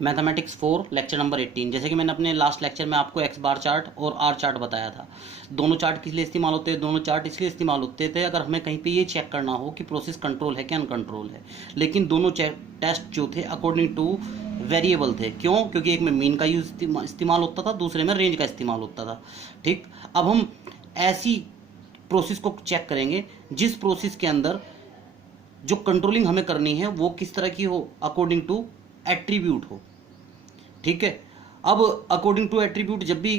Mathematics 4 lecture number 18। जैसे कि मैंने अपने लास्ट लेक्चर में आपको एक्स बार चार्ट और आर चार्ट बताया था। दोनों चार्ट किस लिए इस्तेमाल होते हैं? दोनों चार्ट इसलिए इस्तेमाल होते थे अगर हमें कहीं पे ये चेक करना हो कि प्रोसेस कंट्रोल है कि अनकंट्रोल है। लेकिन दोनों टेस्ट जो थे अकॉर्डिंग टू वेरिएबल थे। क्यों? क्योंकि एक में मीन का यूज इस्तेमाल होता था, दूसरे में रेंज का इस्तेमाल होता था। ठीक, अब हम ऐसी प्रोसेस को चेक करेंगे जिस प्रोसेस के अंदर जो कंट्रोलिंग हमें करनी है वो किस तरह की हो, अकॉर्डिंग टू एट्रीब्यूट हो। ठीक है, अब अकॉर्डिंग टू एट्रीब्यूट जब भी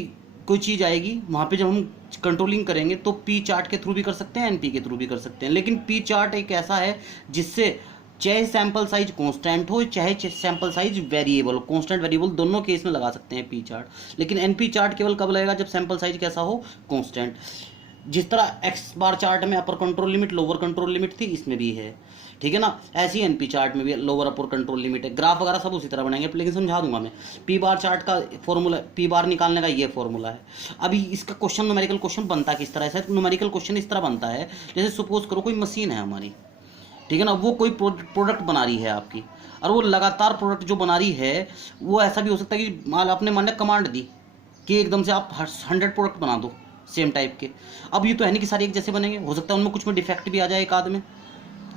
कोई चीज़ आएगी वहाँ पे जब हम कंट्रोलिंग करेंगे तो पी चार्ट के थ्रू भी कर सकते हैं, एनपी के थ्रू भी कर सकते हैं। लेकिन पी चार्ट एक ऐसा है जिससे चाहे सैंपल साइज कांस्टेंट हो चाहे सैंपल साइज वेरिएबल हो, कांस्टेंट वेरिएबल दोनों केस में लगा सकते हैं पी चार्ट। लेकिन एनपी चार्ट केवल कब लगेगा? जब सैंपल साइज कैसा हो? कांस्टेंट। जिस तरह एक्स बार चार्ट में upper control limit lower control limit थी, इसमें भी है। ठीक है ना, ऐसी एनपी चार्ट में भी लोअर अपर कंट्रोल लिमिट है। ग्राफ वगैरह सब उसी तरह बनाएंगे, लेकिन समझा दूंगा मैं। पी बार चार्ट का फॉर्मूला, पी बार निकालने का ये फॉर्मूला है। अभी इसका क्वेश्चन, न्यूमेरिकल क्वेश्चन बनता है किस तरह से? न्यूमेरिकल क्वेश्चन इस तरह बनता है जैसे सपोज करो कोई मशीन है हमारी, ठीक है ना, वो कोई प्रोडक्ट बना रही है आपकी, और वो लगातार प्रोडक्ट जो बना रही है वो ऐसा भी हो सकता है कि आपने मान लिया कमांड दी कि एकदम से आप 100 प्रोडक्ट बना दो सेम टाइप के। अब ये तो है नहीं कि सारे एक जैसे बनेंगे, हो सकता है उनमें कुछ में डिफेक्ट भी आ जाए एक आध में।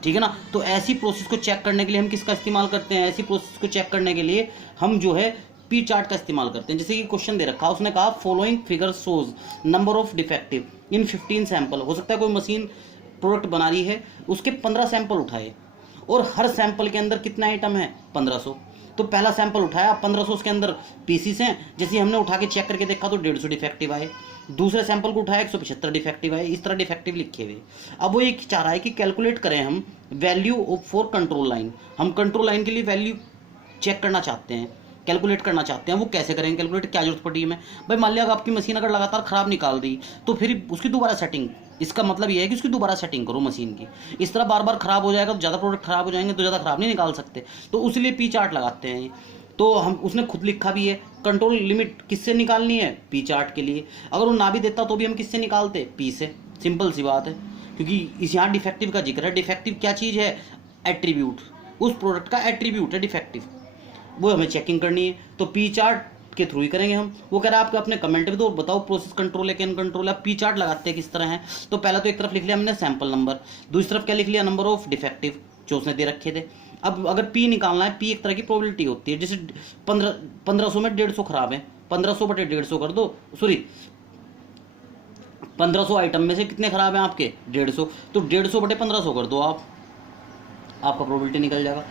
ठीक है ना, तो ऐसी प्रोसेस को चेक करने के लिए हम किसका इस्तेमाल करते हैं? ऐसी प्रोसेस को चेक करने के लिए हम जो है पी चार्ट का इस्तेमाल करते हैं। जैसे कि क्वेश्चन दे रखा, उसने कहा following figure shows number of defective in 15 sample. हो सकता है कोई मशीन प्रोडक्ट बना रही है, उसके 15 सैंपल उठाए और हर सैंपल के अंदर कितना आइटम है? 1500। तो पहला सैंपल उठाया, 1500 उसके अंदर पीसीस हैं, जैसे हमने उठा के चेक करके देखा तो 150 डिफेक्टिव आए। दूसरे सैंपल को उठाया, 175 डिफेक्टिव आए। इस तरह डिफेक्टिव लिखे हुए। अब वो ये चाह रहा है कि कैलकुलेट करें हम वैल्यू फॉर कंट्रोल लाइन। हम कंट्रोल लाइन के लिए वैल्यू चेक करना चाहते हैं, कैलकुलेट करना चाहते हैं। वो कैसे करेंगे कैलकुलेट? क्या जरूरत पड़ी है? भाई मान लिया आपकी मशीन अगर लगातार खराब निकाल रही तो फिर उसकी दोबारा सेटिंग, इसका मतलब ये है कि उसकी दोबारा सेटिंग करो मशीन की। इस तरह बार बार खराब हो जाएगा तो ज़्यादा प्रोडक्ट खराब हो जाएंगे, तो ज़्यादा खराब नहीं निकाल सकते, तो उसलिए पी चार्ट लगाते हैं। तो हम, उसने खुद लिखा भी है कंट्रोल लिमिट किससे निकालनी है? पी चार्ट के लिए। अगर वो ना भी देता तो भी हम किससे निकालते? पी से। सिंपल सी बात है, क्योंकि इस यहाँ डिफेक्टिव का जिक्र है। डिफेक्टिव क्या चीज़ है? एट्रीब्यूट, उस प्रोडक्ट का एट्रीब्यूट है डिफेक्टिव, वो हमें चेकिंग करनी है, तो पी चार्ट के थ्रू ही करेंगे हम। वो कह रहा है आपको अपने कमेंट में दो, बताओ प्रोसेस कंट्रोल है कि अनकंट्रोल है। पी चार्ट लगाते हैं किस तरह है? तो पहला तो एक तरफ लिख लिया हमने सैंपल नंबर, दूसरी तरफ क्या लिख लिया? नंबर ऑफ डिफेक्टिव जो उसने दे रखे थे। अब अगर पी निकालना है, पी एक तरह की प्रोबेबिलिटी होती है। जैसे 1500 में 150 खराब है, 1500 बटे 150 कर दो, सॉरी 1500 आइटम में से कितने खराब हैं आपके? 150, तो 150 बटे 1500 कर दो आप, आपका प्रोबेबिलिटी निकल जाएगा।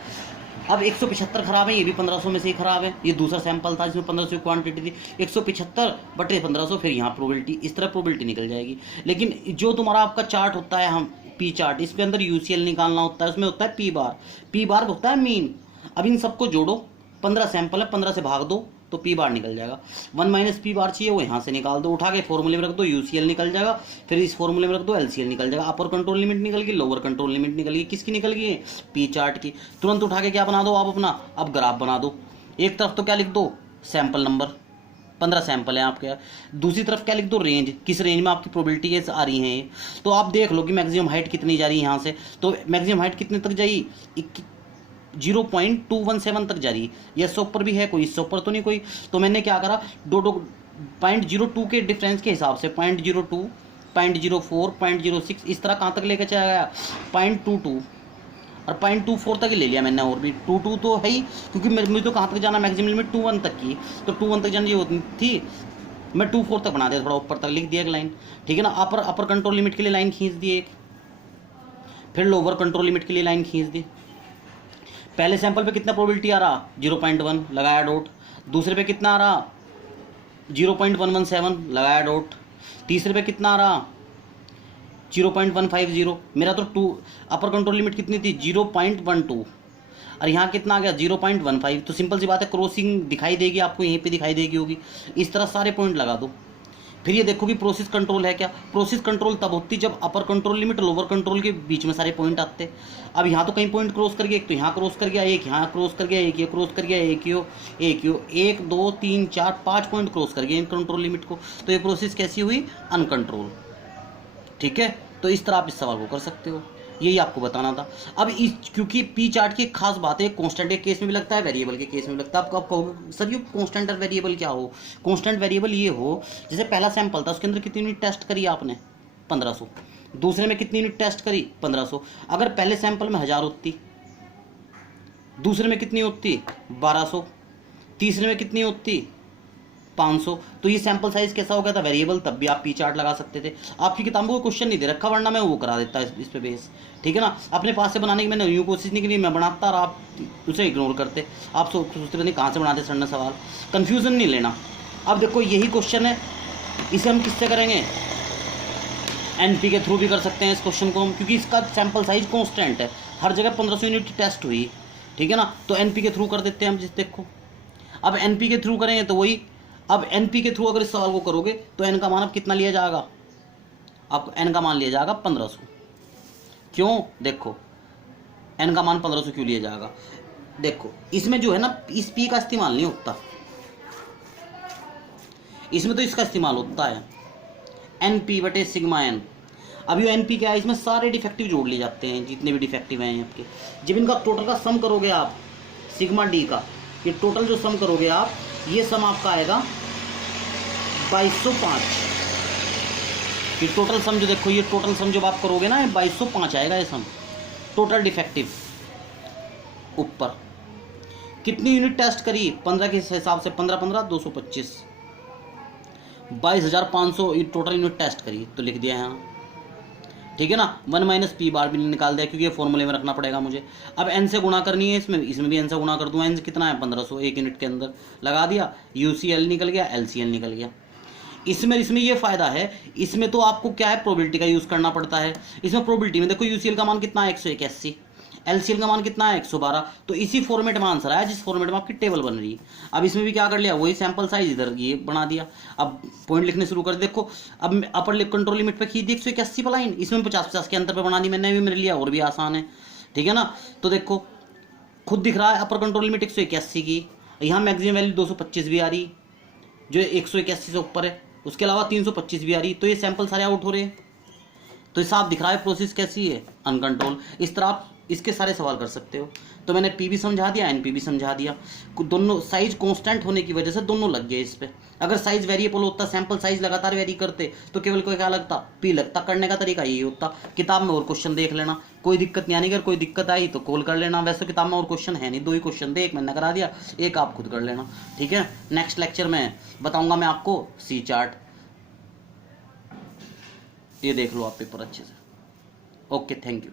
अब 175 खराब है, ये भी 1500 में से ही खराब है। ये दूसरा सैंपल था जिसमें 1500 की क्वांटिटी थी। 175 बटे 1500, फिर यहाँ प्रोबेबिलिटी, इस तरह प्रोबेबिलिटी निकल जाएगी। लेकिन जो तुम्हारा आपका चार्ट होता है, हम पी चार्ट, इसके अंदर यूसीएल निकालना होता है, उसमें होता है पी बार। पी बार होता है मीन। अब इन सबको जोड़ो, 15 सैंपल है, 15 से भाग दो तो पी बार निकल जाएगा। 1 माइनस पी बार चाहिए, वो यहाँ से निकाल दो, उठा के फॉर्मूले में रख दो, यूसीएल निकल जाएगा। फिर इस फॉर्मूले में रख दो, एलसीएल निकल जाएगा। अपर कंट्रोल लिमिट निकल गई, लोअर कंट्रोल लिमिट निकल गई। किसकी निकल गई? पी चार्ट की। तुरंत उठा के क्या बना दो आप अपना? अब ग्राफ बना दो। एक तरफ तो क्या लिख दो? सैंपल नंबर, 15 सैंपल हैं आपके। दूसरी तरफ क्या लिख दो? रेंज, किस रेंज में आपकी प्रोबेबिलिटी आ रही है। तो आप देख लो कि मैक्सिमम हाइट कितनी जा रही है यहाँ से। तो मैक्सिमम हाइट कितने तक जाएगी? 0.217 तक जा रही है। ये 100 पर भी है कोई, 100 पर तो नहीं कोई। तो मैंने क्या करा, 0.02 के डिफरेंस के हिसाब से 0.02, 0.04, 0.06 इस तरह कहाँ तक लेकर चला गया? 0.22 और 0.24 तक ही ले लिया मैंने। और भी 22 तो है ही, क्योंकि मुझे तो कहाँ तक जाना, मैक्सिमम लिमिट 21 तक की, तो 21 तक जानी होती थी। मैं 24 तक बना दिया, थोड़ा ऊपर तक लिख दिया एक लाइन। ठीक है ना, अपर कंट्रोल लिमिट के लिए लाइन खींच दी एक, फिर लोअर कंट्रोल लिमिट के लिए लाइन खींच दी। पहले सैंपल पे कितना प्रोबेबिलिटी आ रहा? 0.1, लगाया डॉट। दूसरे पे कितना आ रहा? 0.117, लगाया डॉट। तीसरे पे कितना आ रहा? 0.150। मेरा तो 2 अपर कंट्रोल लिमिट कितनी थी? 0.12, और यहाँ कितना आ गया? 0.15। तो सिंपल सी बात है, क्रॉसिंग दिखाई देगी आपको, यहीं पे दिखाई देगी होगी। इस तरह सारे पॉइंट लगा दो। फिर ये देखो कि प्रोसेस कंट्रोल है क्या। प्रोसेस कंट्रोल तब होती जब upper control limit lower control के बीच में सारे पॉइंट आते। अब यहाँ तो कहीं पॉइंट क्रॉस कर गया, एक तो यहाँ क्रॉस कर गया, एक यहाँ क्रॉस कर गया, एक ये क्रॉस कर गया, एक 1 2 3 4 5 पॉइंट क्रॉस कर गया इन कंट्रोल लिमिट को। तो ये प्रोसेस कैसी हुई? अनकंट्रोल। ठीक है, तो इस तरह आप इस सवाल को कर सकते हो। यही आपको बताना था। अब इस क्योंकि पी चार्ट की एक खास बात है, कांस्टेंट के केस में भी लगता है, वेरिएबल के केस में भी लगता है। आपको आप कहोगे सर ये कांस्टेंट और वेरिएबल क्या हो? कांस्टेंट वेरिएबल ये हो, जैसे पहला सैंपल था उसके अंदर कितनी यूनिट टेस्ट करी आपने? 1500। दूसरे में कितनी यूनिट टेस्ट करी? 1500। अगर पहले सैंपल में 1000 होती, दूसरे में कितनी होती? 1200, तीसरे में कितनी होती? 500। तो ये सैंपल साइज कैसा हो गया था? वेरिएबल। तब भी आप पी चार्ट लगा सकते थे। आपकी किताबों को क्वेश्चन नहीं दे रखा, वरना मैं वो करा देता इस पे बेस, ठीक है ना। अपने पास से बनाने की मैंने यूँ कोशिश नहीं की, मैं बनाता और आप उसे इग्नोर करते। आप सोचते नहीं कहाँ से बनाते सर ने सवाल। कन्फ्यूज़न नहीं लेना। अब देखो यही क्वेश्चन है, इसे हम किससे करेंगे? एनपी के थ्रू भी कर सकते हैं इस क्वेश्चन को हम, क्योंकि इसका सैंपल साइज कॉन्स्टेंट है, हर जगह 1500 यूनिट टेस्ट हुई, ठीक है ना। तो एनपी के थ्रू कर देते हैं हम। जिस देखो अब एनपी के थ्रू करेंगे तो वही, अब एनपी के थ्रू अगर इस सवाल को करोगे तो एन का मान अब कितना लिया जाएगा? आपको एन का मान लिया जाएगा 1500। क्यों? देखो एन का मान 1500 क्यों लिया जाएगा? देखो इसमें जो है ना, इस पी का इस्तेमाल नहीं होता, इसमें तो इसका इस्तेमाल होता है, एन पी बटे सिग्मा एन। अब ये एन पी क्या है? इसमें सारे डिफेक्टिव जोड़ लिए जाते हैं, जितने भी डिफेक्टिव हैं आपके। जब इनका टोटल का सम करोगे आप, सिग्मा डी का, ये टोटल जो सम करोगे आप, ये सम आपका आएगा 2205। ये टोटल सम जो देखो, ये टोटल सम जब आप करोगे ना, ये 2205 आएगा ये सम, टोटल डिफेक्टिव। ऊपर कितनी यूनिट टेस्ट करी? 15 के हिसाब से 15 15 225, 22,500 ये टोटल यूनिट टेस्ट करी, तो लिख दिया यहाँ, ठीक है ना। 1 माइनस पी बार भी निकाल दिया, क्योंकि ये फॉर्मूले में रखना पड़ेगा मुझे। अब एन से गुणा करनी है, इसमें भी एन से गुणा कर दूँ। एन कितना है? 1500, एक यूनिट के अंदर लगा दिया, यूसीएल निकल गया, एलसीएल निकल गया। इसमें ये फ़ायदा है, इसमें तो आपको क्या है, प्रोबेबिलिटी का यूज़ करना पड़ता है। इसमें प्रोबेबिलिटी में देखो यूसीएल का मान कितना है? 181, एलसीएल का मान कितना है? 112। तो इसी फॉर्मेट में आंसर आया जिस फॉर्मेट में आपकी टेबल बन रही है। अब इसमें भी क्या कर लिया, वही सैंपल साइज इधर ये बना दिया। अब पॉइंट लिखने शुरू कर, देखो अब अपर कंट्रोल लिमिट पे खींच दी 181 पर लाइन, इसमें 50-50 के अंतर पे बना दी मैंने, भी मेरे लिए और भी आसान है, ठीक है ना। तो देखो खुद दिख रहा है अपर कंट्रोल लिमिट 181 की, यहाँ मैक्सिमम वैल्यू 225 भी आ रही, जो 181 से ऊपर है। उसके अलावा 325 भी आ रही, तो ये सैंपल सारे आउट हो रहे हैं। तो साफ दिख रहा है प्रोसेस कैसी है, अनकंट्रोल। इस तरह आप इसके सारे सवाल कर सकते हो। तो मैंने पी भी समझा दिया, एन पी भी समझा दिया। दोनों साइज कांस्टेंट होने की वजह से दोनों लग गए इस पे। अगर साइज वेरिएबल होता, सैंपल साइज लगातार वेरी करते, तो केवल कोई क्या लगता? पी लगता। करने का तरीका यही होता। किताब में और क्वेश्चन देख लेना, कोई दिक्कत नहीं आनी। अगर कोई दिक्कत आई तो कॉल कर लेना। वैसे किताब में और क्वेश्चन है नहीं, 2 ही क्वेश्चन थे, एक मैंने करा दिया, एक आप खुद कर लेना, ठीक है। नेक्स्ट लेक्चर में बताऊंगा मैं आपको सी चार्ट, ये देख लो आप पेपर अच्छे से। Okay, thank you.